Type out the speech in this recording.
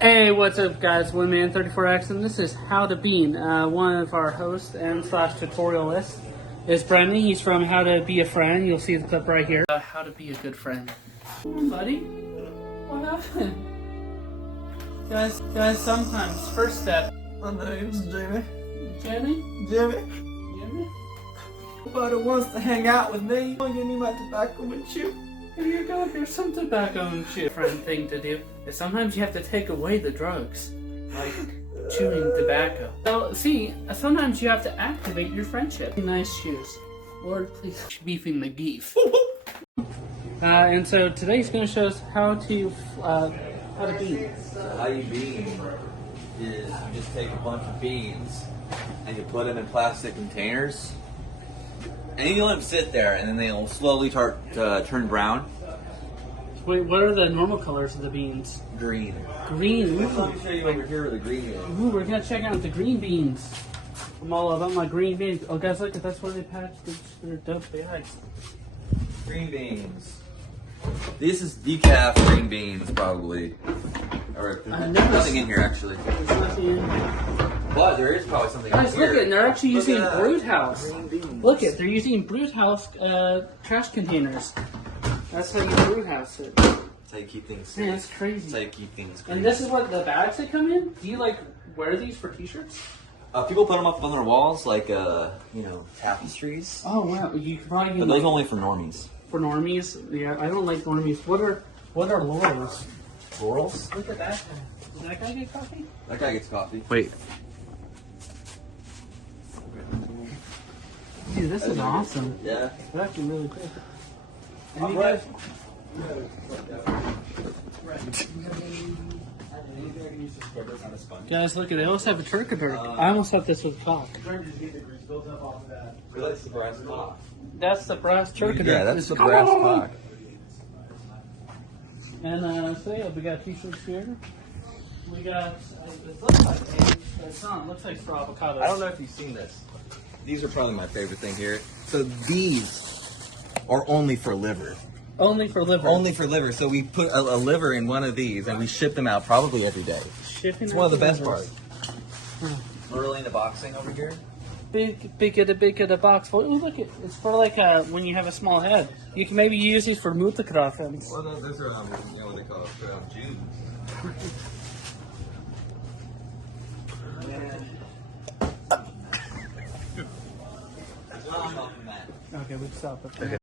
Hey, what's up guys, Winman34X, and this is How to Bean. One of our hosts and slash tutorialists is Brendan. He's from How to Be a Friend. You'll see the clip right here. How to be a good friend. Buddy? What happened? Guys, sometimes, first step. My name's Jimmy. Jenny? Jimmy. Jimmy? Nobody wants to hang out with me. Give me my tobacco and chew. Here you go, here's some tobacco and chew. Friend thing to do is sometimes you have to take away the drugs, like chewing tobacco. So, see, sometimes you have to activate your friendship. Nice shoes. Lord, please beefing the geef. And so today's going to show us how to bean. How you bean is you just take a bunch of beans and you put them in plastic containers and you let them sit there and then they'll slowly turn brown. Wait, what are the normal colors of the beans? Green. Green. Ooh. Let me show you over here where the green is. Ooh, we're going to check out the green beans. I'm all about my green beans. Oh guys, look, that's where they packed their dope bags. Green beans. This is decaf green beans, probably. Or there's nothing in here actually. There's nothing in here. But there is probably something Guys, in here. look at it. They're actually using Brood House. Green beans. Look at, they're using Brood House trash containers. That's how you Brood House it. That's how you keep things safe. Man, that's crazy. That's how you keep things clean. And this is what the bags that come in? Do you like wear these for t-shirts? People put them up on their walls like, you know, tapestries. Oh wow, you could probably But those only for normies. for normies. Yeah, I don't like normies. What are laurels? Laurels? Look at that guy. Does that guy get coffee? That guy gets coffee. Wait. Dude, this is awesome. Yeah. It's actually really cool. And I'm you right. guys, look at it. They also have a turkey burger. I almost thought this was cock. That's the brass cock. That's the brass turkey Yeah, burger. that's the brass cock. And so yeah, we got t-shirts here. We got, it looks like it's not, it looks like for avocados. I don't know if you've seen this. These are probably my favorite thing here. So these are only for liver. Only for liver. Only for liver. So we put a liver in one of these and we ship them out probably every day. Shipping It's one of the best livers. parts. We're really into boxing over here. Big of the box. Oh, look it. It's for like when you have a small head. You can maybe use these for mutterkraftens. Well, no, those are, you know what they call it, Jews. Okay, we stop it.